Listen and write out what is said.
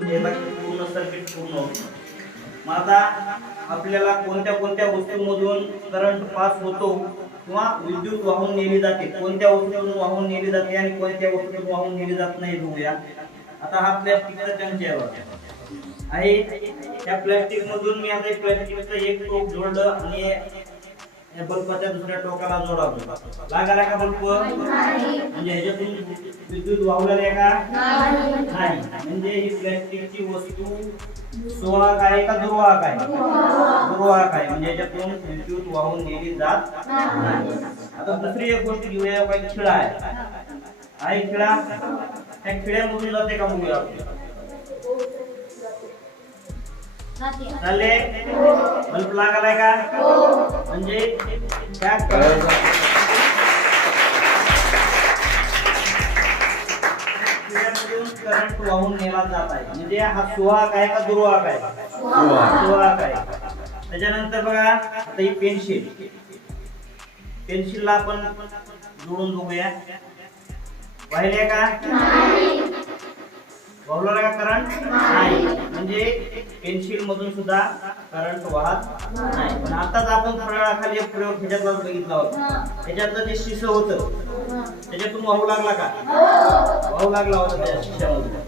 म्हणजे पूर्ण सर्किट पूर्ण होतं मग आता आपल्याला कोणत्या कोणत्या वस्तूंमधून करंट पास होतो किंवा विद्युत वाहून नेली जाते? कोणत्या वस्तूतून वाहून नेली जाते आणि कोणत्या वस्तूतून वाहून नेली जात नाही बघूया. आता हा प्लॅस्टिकचा चमचा आहे आहे. त्या प्लॅस्टिक मधून मी आता प्लॅस्टिकचं एक टोप जोडलं आणि या बल्बाच्या दुसऱ्या टोकाला जोडावं लागायला का बल्ब? म्हणजे ह्याच्यातून विद्युत वाहूला आहे का? नाही. म्हणजे ही प्लॅस्टिकची वस्तू सुवाहक आहे का दुर्वाहक आहे? दुर्वाहक. आहे. म्हणजे याच्यातून विद्युत वाहून नेली जात नाही. आता दुसरी एक गोष्ट घेऊया. काही खिळा आहे. आहे खिळा? त्या खिळ्यामधून जाते का बघूया आपण झाले बल्ब लागालाय का? म्हणजे त्या करंट वाहून नेला जात आहे. म्हणजे हा सुहाग आहे का दुर्वाहक आहे? सुहाग आहे. त्याच्यानंतर बघा आता ही पेन्सिल. पेन्सिलला आपण जोडून बघूया. पाहिले का? करंट नाही. म्हणजे पेन्सिल मधून सुद्धा करंट वाहत नाही. पण आताच आपण फळाखाली एक प्रयोग ह्याच्यातलाच बघितला होता ह्याच्यातलं जे शिस होतं त्याच्यातून वाहू लागला का? वाहू लागला होता त्या शिशामधून